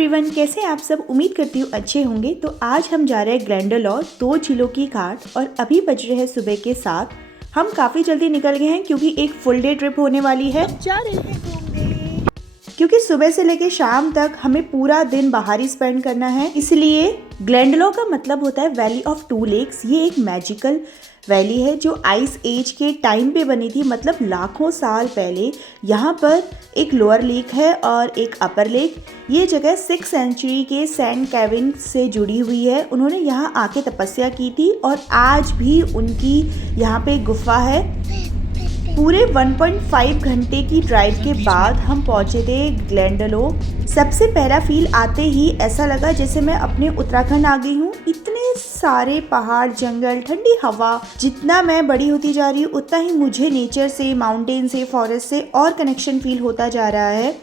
Everyone, कैसे आप सब। उम्मीद करती हूँ अच्छे होंगे। तो आज हम जा रहे हैं ग्लैंडोलॉर, 2 झीलों की घाट, और अभी बज रहे हैं सुबह के 7। हम काफ़ी जल्दी निकल गए हैं क्योंकि एक फुल डे ट्रिप होने वाली है। जा रहे हैं घूमने, क्योंकि सुबह से लेकर शाम तक हमें पूरा दिन बाहर ही स्पेंड करना है। इसलिए ग्लैंडोलॉर का मतलब होता है वैली ऑफ टू लेक्स। ये एक मैजिकल वैली है जो आइस एज के टाइम पे बनी थी, मतलब लाखों साल पहले। यहाँ पर एक लोअर लेक है और एक अपर लेक। ये जगह 6th सेंचुरी के सेंट केविन से जुड़ी हुई है। उन्होंने यहाँ आके तपस्या की थी और आज भी उनकी यहाँ पे गुफा है। पूरे 1.5 घंटे की ड्राइव के बाद हम पहुँचे थे ग्लैंडोलॉर। सबसे पहला फील आते ही ऐसा लगा जैसे मैं अपने उत्तराखंड आ गई हूँ। इतने सारे पहाड़, जंगल, ठंडी हवा। जितना मैं बड़ी होती जा रही हूँ उतना ही मुझे नेचर से, माउंटेन से, फॉरेस्ट से और कनेक्शन फील होता जा रहा है।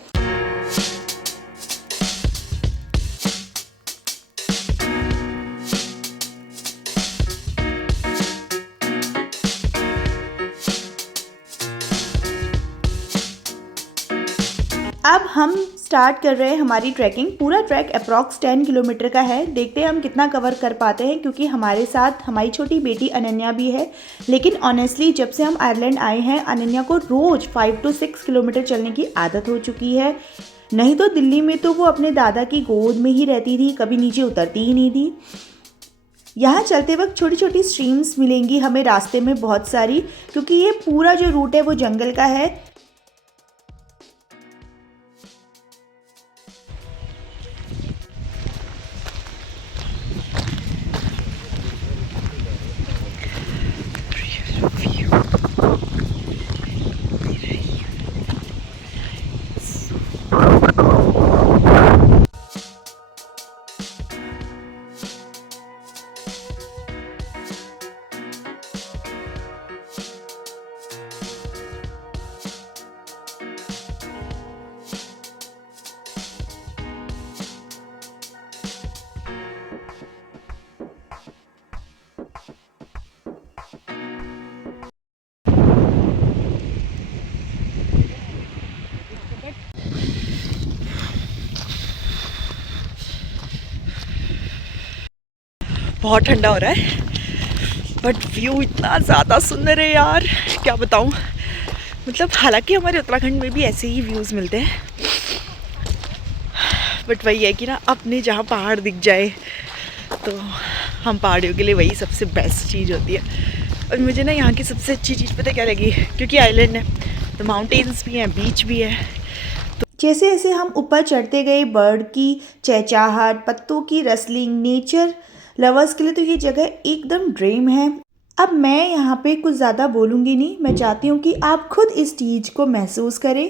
अब हम स्टार्ट कर रहे हैं हमारी ट्रैकिंग। पूरा ट्रैक अप्रॉक्स 10 किलोमीटर का है। देखते हैं हम कितना कवर कर पाते हैं, क्योंकि हमारे साथ हमारी छोटी बेटी अनन्या भी है। लेकिन ऑनेस्टली जब से हम आयरलैंड आए हैं, अनन्या को रोज़ 5 to 6 किलोमीटर चलने की आदत हो चुकी है। नहीं तो दिल्ली में तो वो अपने दादा की गोद में ही रहती थी, कभी नीचे उतरती ही नहीं थी। यहाँ चलते वक्त छोटी छोटी स्ट्रीम्स मिलेंगी हमें रास्ते में बहुत सारी, क्योंकि ये पूरा जो रूट है वो जंगल का है। बहुत ठंडा हो रहा है, बट व्यू इतना ज़्यादा सुंदर है यार, क्या बताऊँ। मतलब हालांकि हमारे उत्तराखंड में भी ऐसे ही व्यूज़ मिलते हैं, बट वही है कि ना, अपने जहाँ पहाड़ दिख जाए तो हम पहाड़ियों के लिए वही सबसे बेस्ट चीज़ होती है। और मुझे ना यहाँ की सबसे अच्छी चीज़ पता क्या लगी, क्योंकि आइलैंड है तो माउंटेन्स भी हैं, बीच भी है। जैसे जैसे हम ऊपर चढ़ते गए, बर्ड की चहचहाहट, पत्तों की रसलिंग, नेचर लवर्स के लिए तो ये जगह एकदम ड्रीम है। अब मैं यहाँ पे कुछ ज़्यादा बोलूँगी नहीं, मैं चाहती हूँ कि आप खुद इस चीज़ को महसूस करें।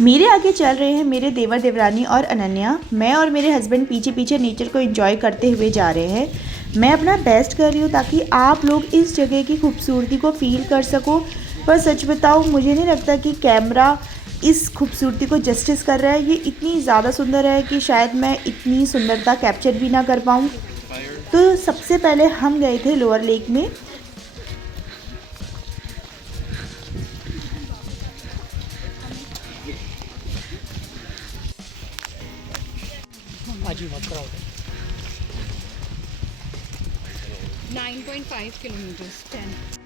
मेरे आगे चल रहे हैं मेरे देवर देवरानी और अनन्या। मैं और मेरे हस्बैंड पीछे पीछे नेचर को एंजॉय करते हुए जा रहे हैं। मैं अपना बेस्ट कर रही हूँ ताकि आप लोग इस जगह की खूबसूरती को फील कर सको। पर सच बताऊँ, मुझे नहीं लगता कि कैमरा इस खूबसूरती को जस्टिस कर रहा है। ये इतनी ज़्यादा सुंदर है कि शायद मैं इतनी सुंदरता कैप्चर भी ना कर पाऊँ। तो सबसे पहले हम गए थे लोअर लेक में। आज ही मत कराओ 9.5 किलोमीटर्स 10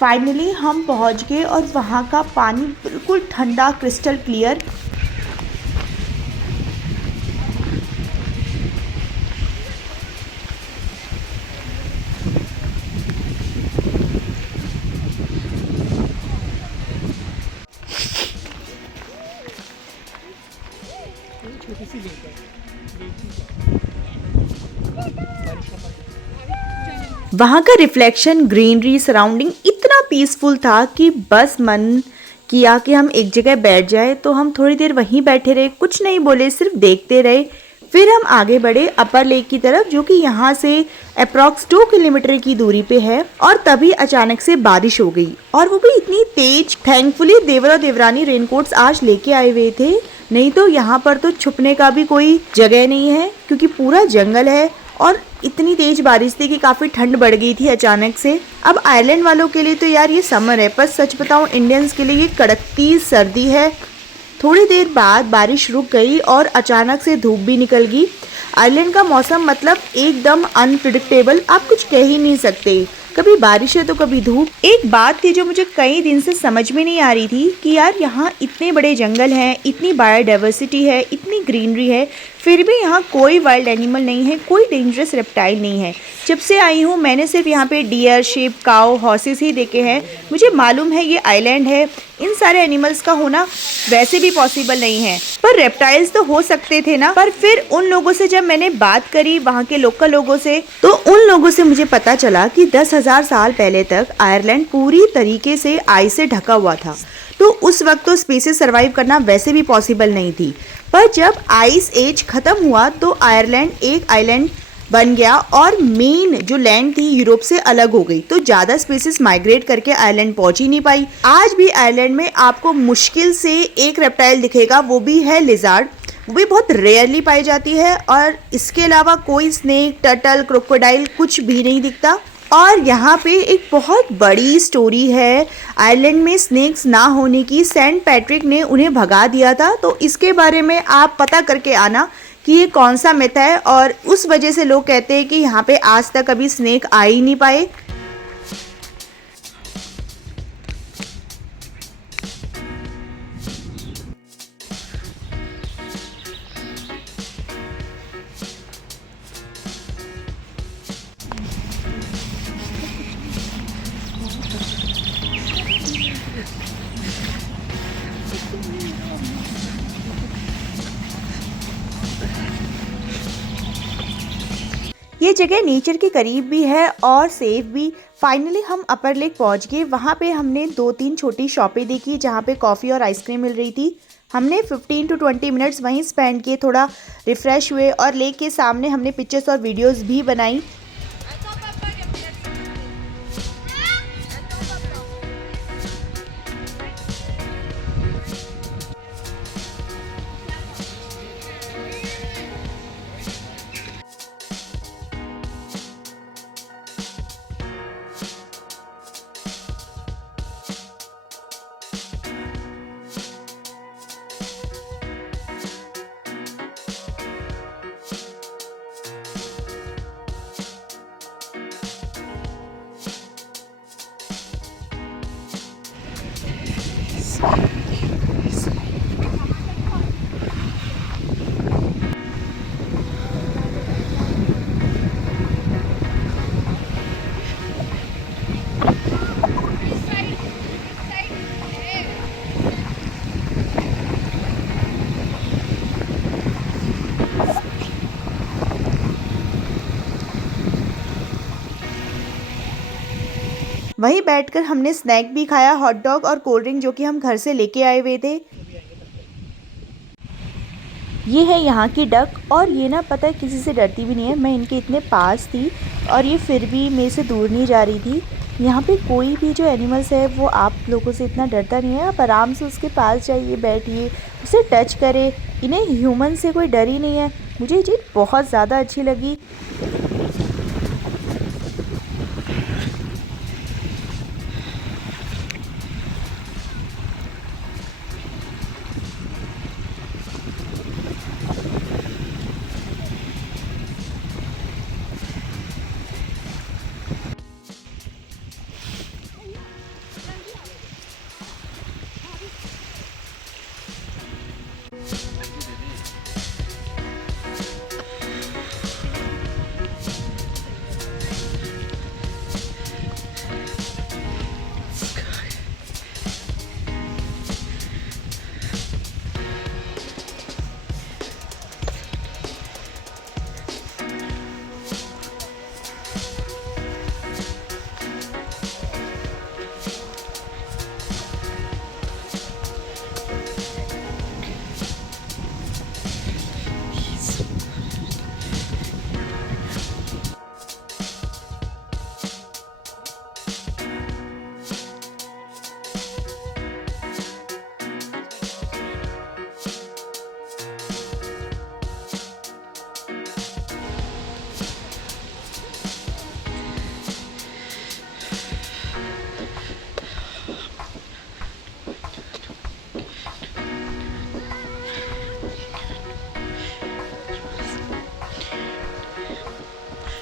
फाइनली हम पहुंच गए और वहाँ का पानी बिल्कुल ठंडा, क्रिस्टल क्लियर। छोटी सी लेक है। वहाँ का रिफ्लेक्शन, ग्रीनरी, सराउंडिंग इतना पीसफुल था कि बस मन किया कि हम एक जगह बैठ जाए। तो हम थोड़ी देर वहीं बैठे रहे, कुछ नहीं बोले, सिर्फ देखते रहे। फिर हम आगे बढ़े अपर लेक की तरफ, जो कि यहाँ से अप्रॉक्स 2 किलोमीटर की दूरी पे है। और तभी अचानक से बारिश हो गई, और वो भी इतनी तेज। थैंकफुली देवर और देवरानी रेनकोट्स आज लेके आए हुए थे, नहीं तो यहाँ पर तो छुपने का भी कोई जगह नहीं है, क्योंकि पूरा जंगल है। और इतनी तेज बारिश थी कि काफ़ी ठंड बढ़ गई थी अचानक से। अब आइलैंड वालों के लिए तो यार ये समर है, पर सच बताऊं इंडियंस के लिए ये कड़कती सर्दी है। थोड़ी देर बाद बारिश रुक गई और अचानक से धूप भी निकल गई। आइलैंड का मौसम मतलब एकदम अनप्रिडिक्टेबल, आप कुछ कह ही नहीं सकते। कभी बारिश है तो कभी धूप। एक बात थी जो मुझे कई दिन से समझ में नहीं आ रही थी कि यार यहाँ इतने बड़े जंगल हैं, इतनी बायोडाइवर्सिटी है, इतनी ग्रीनरी है, फिर भी यहाँ कोई वाइल्ड एनिमल नहीं है, कोई डेंजरस रेप्टाइल नहीं है। जब से आई हूँ मैंने सिर्फ यहाँ पे डियर, शिप, काऊ, हॉर्सेस ही देखे हैं। मुझे मालूम है ये आइलैंड है, इन सारे एनिमल्स का होना वैसे भी पॉसिबल नहीं है, पर रेप्टाइल्स तो हो सकते थे ना। पर फिर उन लोगों से जब मैंने बात करी, वहाँ के लोकल लोगों से, तो उन लोगों से मुझे पता चला कि 10,000 साल पहले तक आयरलैंड पूरी तरीके से आइस से ढका हुआ था। तो उस वक्त तो स्पीसीज सर्वाइव करना वैसे भी पॉसिबल नहीं थी। पर जब आइस एज खत्म हुआ तो आयरलैंड एक आइलैंड बन गया और मेन जो लैंड थी यूरोप से अलग हो गई। तो ज़्यादा स्पीसीज माइग्रेट करके आइलैंड पहुंच ही नहीं पाई। आज भी आइलैंड में आपको मुश्किल से एक रेप्टाइल दिखेगा, वो भी है लिजार्ड। वो भी बहुत रेयरली पाई जाती है, और इसके अलावा कोई स्नेक, टर्टल, क्रोकोडाइल कुछ भी नहीं दिखता। और यहाँ पे एक बहुत बड़ी स्टोरी है आइलैंड में स्नेक्स ना होने की। सेंट पैट्रिक ने उन्हें भगा दिया था, तो इसके बारे में आप पता करके आना कि ये कौन सा मिथ है। और उस वजह से लोग कहते हैं कि यहाँ पे आज तक कभी स्नेक आ ही नहीं पाए। ये जगह नेचर के करीब भी है और सेफ भी। फाइनली हम अपर लेक पहुंच गए। वहाँ पे हमने 2-3 छोटी शॉपें देखी जहाँ पे कॉफ़ी और आइसक्रीम मिल रही थी। हमने 15 to 20 मिनट्स वहीं स्पेंड किए, थोड़ा रिफ़्रेश हुए, और लेक के सामने हमने पिक्चर्स और वीडियोस भी बनाई। वहीं बैठकर हमने स्नैक भी खाया, हॉट डॉग और कोल्ड ड्रिंक, जो कि हम घर से लेके आए हुए थे। ये है यहाँ की डक, और ये ना पता है किसी से डरती भी नहीं है। मैं इनके इतने पास थी और ये फिर भी मेरे से दूर नहीं जा रही थी। यहाँ पे कोई भी जो एनिमल्स है वो आप लोगों से इतना डरता नहीं है। आप आराम से उसके पास जाइए, बैठिए, उसे टच करें। इन्हें ह्यूमन से कोई डर ही नहीं है। मुझे ये चीज़ बहुत ज़्यादा अच्छी लगी।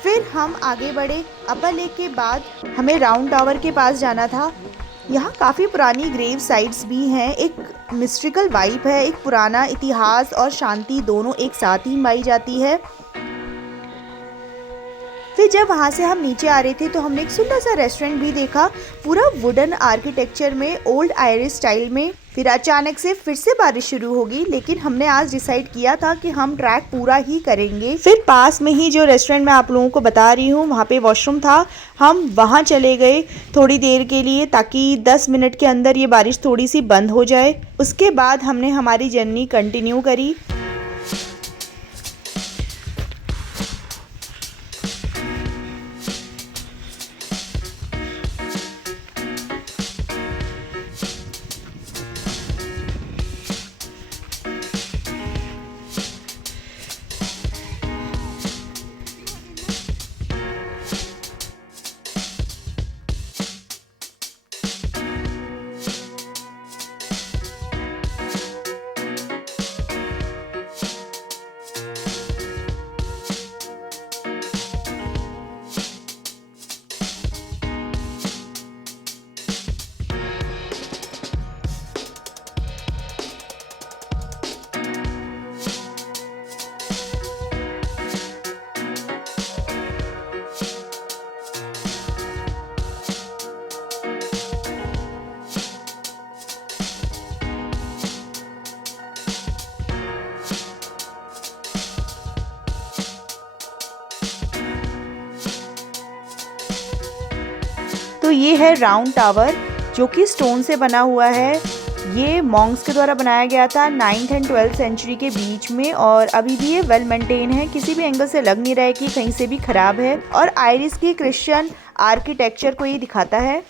फिर हम आगे बढ़े। अपर लेक के बाद हमें राउंड टावर के पास जाना था। यहाँ काफ़ी पुरानी ग्रेव साइट्स भी हैं। एक मिस्ट्रिकल वाइब है, एक पुराना इतिहास और शांति दोनों एक साथ ही माई जाती है। फिर जब वहाँ से हम नीचे आ रहे थे तो हमने एक सुंदर सा रेस्टोरेंट भी देखा, पूरा वुडन आर्किटेक्चर में, ओल्ड आयरिश स्टाइल में। फिर अचानक से फिर से बारिश शुरू होगी, लेकिन हमने आज डिसाइड किया था कि हम ट्रैक पूरा ही करेंगे। फिर पास में ही जो रेस्टोरेंट मैं आप लोगों को बता रही हूँ, वहाँ पे वॉशरूम था। हम वहाँ चले गए थोड़ी देर के लिए, ताकि 10 मिनट के अंदर ये बारिश थोड़ी सी बंद हो जाए। उसके बाद हमने हमारी जर्नी कंटिन्यू करी। तो ये है राउंड टावर, जो कि स्टोन से बना हुआ है। ये मॉन्क्स के द्वारा बनाया गया था 9th एंड 12th सेंचुरी के बीच में, और अभी भी ये वेल मेंटेन है। किसी भी एंगल से लग नहीं रहा है कि कहीं से भी खराब है, और आयरिश की क्रिश्चियन आर्किटेक्चर को ये दिखाता है।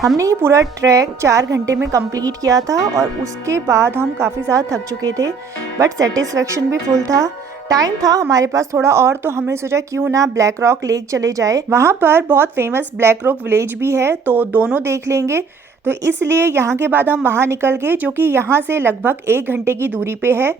हमने ये पूरा ट्रैक 4 घंटे में कंप्लीट किया था, और उसके बाद हम काफ़ी ज़्यादा थक चुके थे, बट सेटिस्फेक्शन भी फुल था। टाइम था हमारे पास थोड़ा और, तो हमने सोचा क्यों ना ब्लैक रॉक लेक चले जाए। वहाँ पर बहुत फेमस ब्लैक रॉक विलेज भी है, तो दोनों देख लेंगे। तो इसलिए यहाँ के बाद हम वहाँ निकल गए, जो कि यहाँ से लगभग 1 घंटे की दूरी पे है।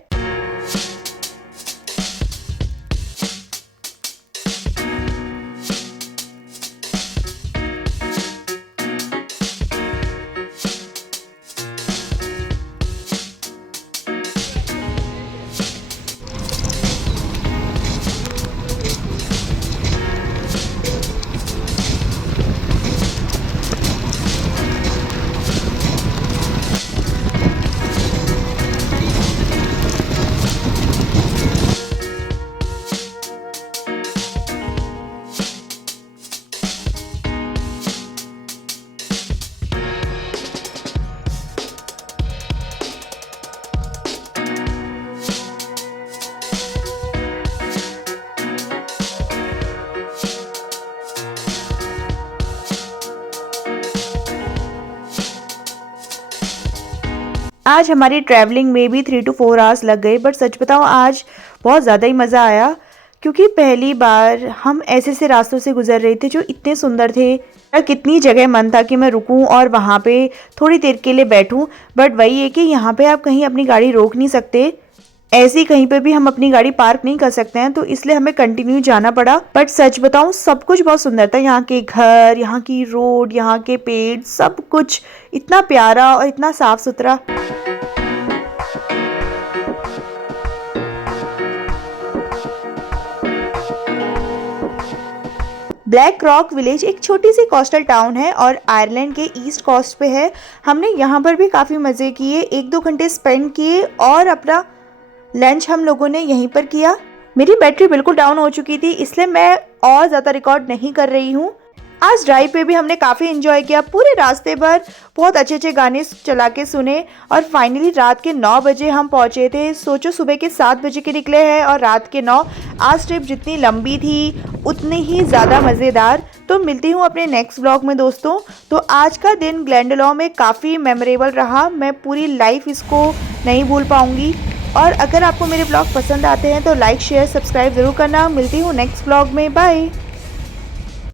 आज हमारी ट्रैवलिंग में भी 3 to 4 आवर्स लग गए, बट सच बताऊँ आज बहुत ज़्यादा ही मज़ा आया क्योंकि पहली बार हम ऐसे से रास्तों से गुजर रहे थे जो इतने सुंदर थे। कितनी जगह मन था कि मैं रुकूं और वहाँ पे थोड़ी देर के लिए बैठूं, बट वही है कि यहाँ पे आप कहीं अपनी गाड़ी रोक नहीं सकते, ऐसे ही कहीं पे भी हम अपनी गाड़ी पार्क नहीं कर सकते हैं, तो इसलिए हमें कंटिन्यू जाना पड़ा। बट सच बताऊं सब कुछ बहुत सुंदर था, यहाँ के घर, यहाँ की रोड, यहाँ के पेड़, सब कुछ इतना प्यारा और इतना साफ सुथरा। ब्लैक रॉक विलेज एक छोटी सी कोस्टल टाउन है और आयरलैंड के ईस्ट कोस्ट पे है। हमने यहाँ पर भी काफ़ी मज़े किए, 1-2 घंटे स्पेंड किए और अपना लंच हम लोगों ने यहीं पर किया। मेरी बैटरी बिल्कुल डाउन हो चुकी थी, इसलिए मैं और ज़्यादा रिकॉर्ड नहीं कर रही हूँ। आज ड्राइव पे भी हमने काफ़ी एंजॉय किया, पूरे रास्ते भर बहुत अच्छे अच्छे गाने चला के सुने और फाइनली रात के 9 बजे हम पहुँचे थे। सोचो सुबह के 7 बजे के निकले हैं और रात के 9। आज ट्रिप जितनी लंबी थी उतनी ही ज़्यादा मज़ेदार। तो मिलती हूँ अपने नेक्स्ट व्लॉग में दोस्तों। तो आज का दिन ग्लेंडालोर में काफ़ी मेमोरेबल रहा, मैं पूरी लाइफ इसको नहीं भूल पाऊँगी। और अगर आपको मेरे ब्लॉग पसंद आते हैं तो लाइक शेयर सब्सक्राइब ज़रूर करना। मिलती हूँ नेक्स्ट व्लॉग में, बाय।